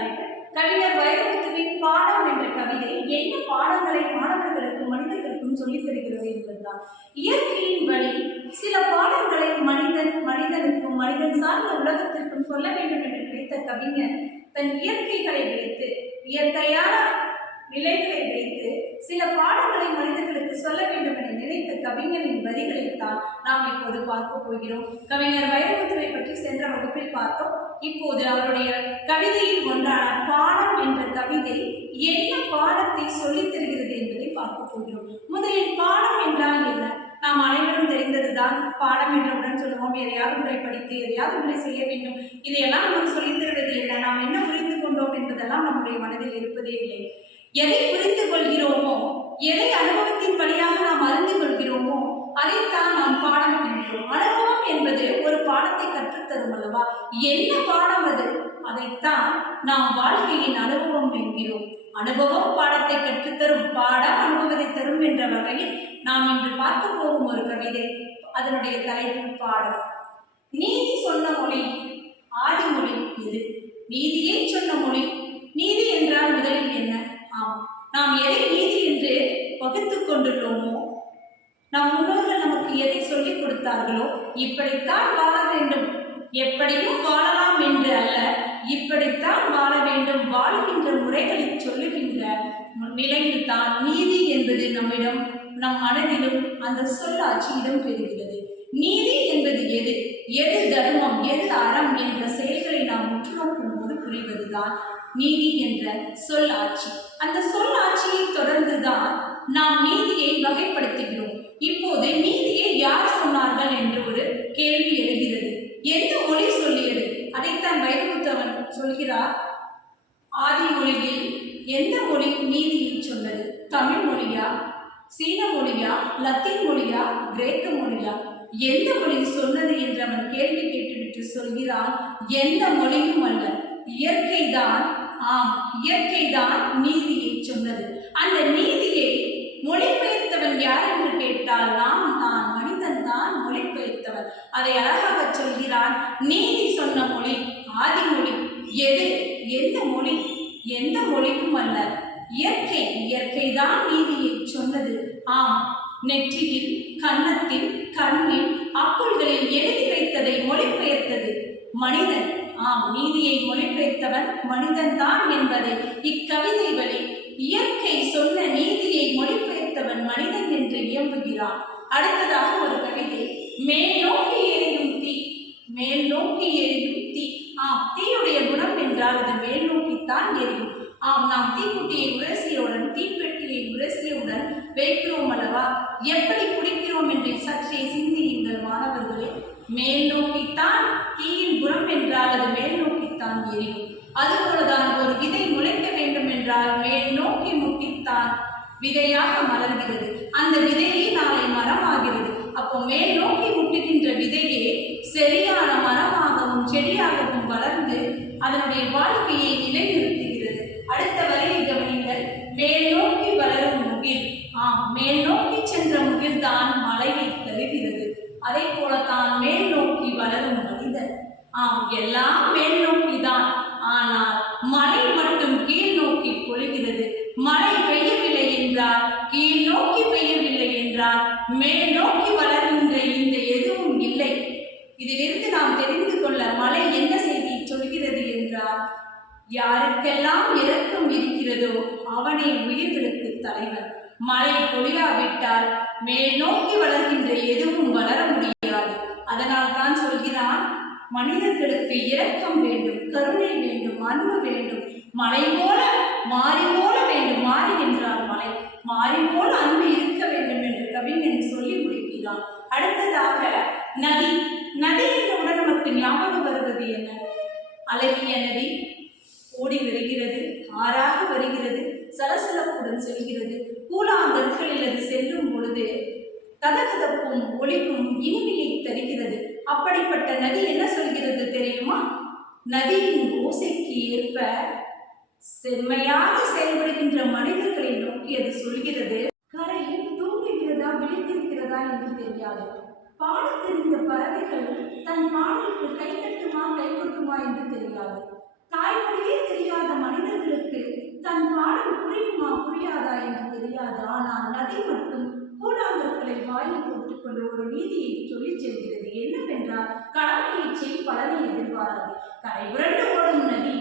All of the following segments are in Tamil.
தலைப்பு கவிஞர் வைரமுத்துவின் பாடம் என்ற கவிதை என்ன பாடங்களை மாணவர்களுக்கும் மனிதர்களுக்கும் சொல்லித் தருகிறது என்பதுதான் இயற்கையின் வழி சில பாடங்களை மனிதன் மனிதனுக்கும் மனிதன் சார்ந்த உலகத்திற்கும் சொல்ல வேண்டும் என்று நினைத்த கவிஞர் தன் இயற்கைகளை வைத்து இயற்கையான நிலைகளை வைத்து சில பாடங்களை மனிதர்களுக்கு சொல்ல வேண்டும் என நினைத்த கவிஞரின் வரிகளைத்தான் நாம் இப்போது பார்க்க போகிறோம் கவிஞர் வைரமுத்துவை பற்றி சென்ற வகுப்பில் பார்த்தோம் இப்போது அவருடைய கவிதையில் ஒன்றான பாடம் என்ற கவிதை என்ன பாடத்தை சொல்லித் தருகிறது என்பதை பார்க்க போகிறோம் முதலில் பாடம் என்றால் என்ன நாம் அனைவரும் தெரிந்ததுதான் பாடம் என்றவுடன் சொல்லுவோம் எதையாவது முறை படித்து எதையாவது முறை செய்ய வேண்டும் இதையெல்லாம் நமக்கு சொல்லித் தருவது என்ன நாம் என்ன புரிந்து கொண்டோம் என்பதெல்லாம் நம்முடைய மனதில் இருப்பதே இல்லை எதை புரிந்து கொள்கிறோமோ எதை அனுபவத்தின் வழியாக நாம் அறிந்து கொள்கிறோமோ அதைத்தான் நாம் பாடம் என்கிறோம் அனுபவம் என்பது ஒரு பாடத்தை கற்றுத்தரும் அல்லவா என்ன பாடம் அது அதைத்தான் நாம் வாழ்க்கையின் அனுபவம் என்கிறோம் அனுபவம் பாடத்தை கற்றுத்தரும் பாடம் அனுபவத்தை தரும் என்ற வகையில் நாம் இன்று பார்க்க போகும் ஒரு கவிதை அதனுடைய தலைப்பு பாடம் நீதி சொன்ன மொழி ஆதி மொழி இது நீதியை சொன்ன மொழி நீதி என்றால் முதலில் என்ன ஆம் நாம் எதை நீதி என்று வகுத்து கொண்டுள்ளோமோ நம் முன்னோர்கள் நமக்கு எதை சொல்லிக் கொடுத்தார்களோ இப்படித்தான் வாழ வேண்டும் எப்படியும் வாழலாம் என்று அல்ல இப்படித்தான் வாழ வேண்டும் வாழ்கின்ற முறைகளை சொல்லுகின்ற நிலையில்தான் நீதி என்பது நம்மிடம் நம் மனதிலும் அந்த சொல்லாட்சி இடம் பெறுகிறது நீதி என்பது எது எது தர்மம் எது அறம் என்ற செயல்களை நாம் உற்று நோக்கும் போது புரிவதுதான் நீதி என்ற சொல் ஆட்சி அந்த சொல் ஆட்சியை தொடர்ந்துதான் நாம் நீதியை வகைப்படுத்துகிறோம் இப்போது நீதியை யார் சொன்னார்கள் என்று ஒரு கேள்வி எழுகிறது எந்த மொழி சொல்லியது அதைத்தான் வைரமுத்தவன் சொல்கிறார் ஆதி மொழியில் எந்த மொழி நீதியை சொன்னது தமிழ் மொழியா சீன மொழியா லத்தீன் மொழியா கிரேக்க மொழியா எந்த மொழி சொன்னது என்று அவன் கேள்வி கேட்டுவிட்டு சொல்கிறான் எந்த மொழியும் அல்ல இயற்கைதான் ஆம் இயற்கைதான் நீதியை சொன்னது அந்த நீதியை மொழிபெயர்த்தவன் யார் என்று கேட்டால் நாம் தான் மனிதன் தான் மொழிபெயர்த்தவன் அதை அழகாக சொல்கிறான் நீதி சொன்ன மொழி ஆதிமொழி எது எந்த மொழி எந்த மொழிக்கும் அல்ல இயற்கை இயற்கை தான் நீதியை சொன்னது ஆம் நெற்றியில் கன்னத்தில் கண்ணில் அக்குள்களில் எழுதி வைத்ததை மொழிபெயர்த்தது மனிதன் ஆம் நீதியை மொழிபெயர்த்தவன் மனிதன்தான் என்பது இக்கவிதை வழி இயற்கை சொன்ன நீதியை மொழிபெயர்த்தவன் மனிதன் என்று இயம்புகிறான் அடுத்ததாக ஒரு கவிதை மேல் நோக்கி எரியும் தீ மேல் நோக்கி எரியும் தீ ஆம் தீயுடைய குணம் என்றால் அது மேல் நோக்கித்தான் எரியும் ஆம் நாம் தீக்குட்டியை உரசியவுடன் தீப்பெட்டியை உரசியவுடன் வைக்கிறோம் அல்லவா எப்படி குடிக்கிறோம் என்று சற்றே சிந்தியுங்கள் மாணவர்களே மேல் நோக்கித்தான் தீயின் குணம் என்றால் அது எரியும் அதுபோலதான் ஒரு விதை முளைக்க வேண்டும் என்றால் மேல் நோக்கி முட்டித்தான் விதையாக மலர்கிறது அந்த விதையே நாளை மரமாகிறது அப்போ மேல் நோக்கி முட்டுகின்ற விதையே சரியான மரமாகவும் செடியாகவும் வளர்ந்து அதனுடைய வாழ்க்கையை நிலைநிறுத்துகிறது அடுத்த வரையை கவனிங்கள் மேல் நோக்கி வளரும் முகில் ஆம் மேல் நோக்கி சென்ற முகில் தான் மலையை தருகிறது அதே போலத்தான் மேல் நோக்கி வளரும் மனிதன் ஆம் எல்லாம் மேல் நோக்கி மழை பெய்யவில்லை என்றால் கீழ் நோக்கி பெய்யவில்லை என்றால் மேல் நோக்கி வளர்கின்ற இந்த எதுவும் இல்லை இதிலிருந்து நாம் தெரிந்து கொள்ள மழை என்ன செய்தி சொல்கிறது என்றால் யாருக்கெல்லாம் இரக்கம் இருக்கிறதோ அவனே உயிர்களுக்கு தலைவர் மழை பொழியாவிட்டால் மேல் நோக்கி வளர்கின்ற எதுவும் வளர் மனிதர்களுக்கு இரக்கம் வேண்டும் கருணை வேண்டும் அன்பு வேண்டும் மலை போல மாறி போல வேண்டும் மாறி என்றார் மலை மாறி போல அன்பு இருக்க வேண்டும் என்று கவிஞன் சொல்லி முடிக்கிறான் அடுத்ததாக நதி நதி என்றவுடன் நமக்கு ஞாபகம் வருவது என்ன அழகிய நதி ஓடி வருகிறது ஆறாக வருகிறது சலசலப்புடன் செல்கிறது கூழாங்கற்களில் அது செல்லும் பொழுது கதகதப்பும் ஒளிக்கும் இனிமையை தருகிறது அப்படி நதி என்ன சொல்கிறது தெரியுமா நதியின் ஓசைக்கு ஏற்ப செம்மையாக செயல்படுகின்ற மனிதர்களை நோக்கி அது சொல்கிறது கரையில் தூங்குகிறதா விழித்திருக்கிறதா என்று தெரியாது பாட தெரிந்த பறவைகள் தன் பாடலுக்கு கை தட்டுமா கை கொடுக்குமா என்று தெரியாது தாய்மொழியே தெரியாத மனிதர்களுக்கு தன் பாடல் புரியுமா புரியாதா என்று தெரியாது ஆனால் நதி மட்டும் கூழாங்கற்களை வாயில் போட்டுக்கொண்டு ஒரு நீதியை சொல்லிச் செல்கிறது என்னவென்றால் கடமையை செய் பலனை எதிர்பாராது கரை புரண்டு ஓடும் நதி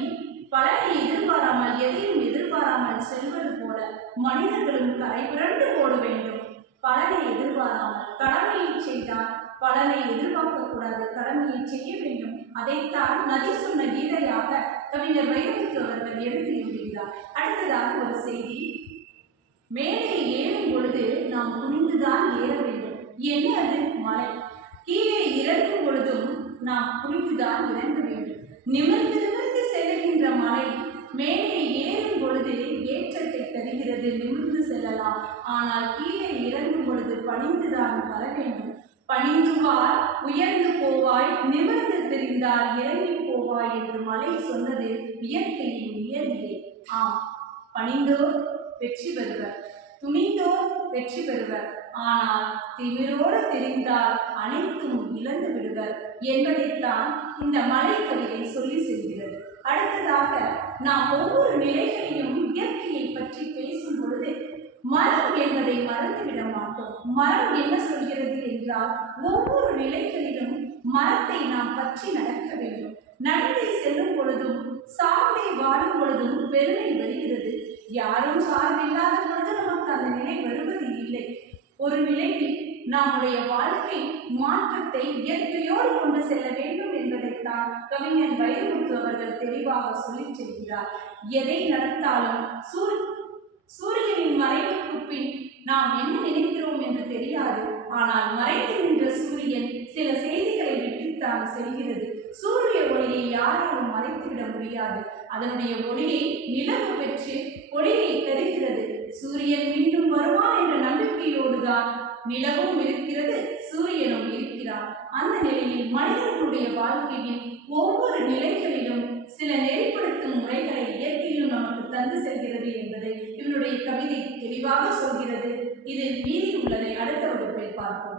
பலனை எதிர்பாராமல் எதையும் எதிர்பாராமல் செல்வது போல மனிதர்களும் கரை புரண்டு ஓட வேண்டும் பலனை எதிர்பாராமல் கடமையை செய்தால் பலனை எதிர்பார்க்க கூடாது கடமையை செய்ய வேண்டும் அதைத்தான் நதி சொன்ன கீதையாக கவிஞர் வைரமுத்து அவர்கள் எடுத்து எழுதுகிறார் அடுத்ததாக ஒரு செய்தி மேலே ஏறும் பொழுது நாம் குனிந்துதான் ஏற வேண்டும் என்ன அது மலை கீழே இறங்கும் பொழுதும் நாம் குனிந்துதான் இறங்க வேண்டும் நிமிர்ந்து நிமிர்ந்து செல்கின்ற மலை மேலே ஏறும் பொழுது ஏற்றத்தை தருகிறது நிமிர்ந்து செல்லலாம் ஆனால் கீழே இறங்கும் பொழுது பணிந்துதான் வர வேண்டும் பணிந்துவார் உயர்ந்து போவாய் நிமிர்ந்து தெரிந்தால் இறங்கி போவாய் என்று மலை சொன்னது இயற்கையின் உயர்நிலை ஆம் பணிந்தோர் வெற்றி பெறுவர் துணிந்தோர் வெற்றி பெறுவர் ஆனால் திமிரோடு தெரிந்தால் அனைத்தும் இழந்து விடுவர் என்பதைத்தான் இந்த மலை கவிதை சொல்லி செல்கிறது அடுத்ததாக நாம் ஒவ்வொரு நிலைகளையும் இயற்கையை பற்றி பேசும் பொழுது மரம் என்பதை மறந்துவிட மாட்டோம் மரம் என்ன சொல்கிறது என்றால் ஒவ்வொரு நிலைகளிலும் மரத்தை நாம் பற்றி நடக்க வேண்டும் நடந்தே செல்லும் பொழுதும் சாவை வாழும் பொழுதும் பெருமை வருகிறது யாரும் சார்பில்லாத பொழுது நமக்கு அந்த நிலை வருவது இல்லை ஒரு நிலையில் நம்முடைய வாழ்க்கை மாற்றத்தை இயற்கையோடு கொண்டு செல்ல வேண்டும் என்பதைத்தான் கவிஞர் வைரமுத்து அவர்கள் தெளிவாக சொல்லிச் செல்கிறார் எதை நடத்தாலும் சூரியனின் மறைவுக்கு பின் நாம் என்ன நினைக்கிறோம் என்று தெரியாது ஆனால் மறைந்து நின்ற சூரியன் சில செய்திகளை விட்டுத்தான் செல்கிறது சூரிய ஒளியை யாராலும் மறைத்துவிட முடியாது அதனுடைய ஒளியை நிலவு பெற்று கொடியை தருகிறது சூரியன் மீண்டும் வருவான் என்ற நம்பிக்கையோடுதான் நிலவும் இருக்கிறது சூரியனும் இருக்கிறார் அந்த நிலையில் மனிதர்களுடைய வாழ்க்கையின் ஒவ்வொரு நிலைகளிலும் சில நெறிப்படுத்தும் முறைகளை இயற்கையிலும் நமக்கு தந்து செல்கிறது என்பதை இவனுடைய கவிதை தெளிவாக சொல்கிறது இதில் மீறி உள்ளதை அடுத்த வகுப்பில் பார்ப்போம்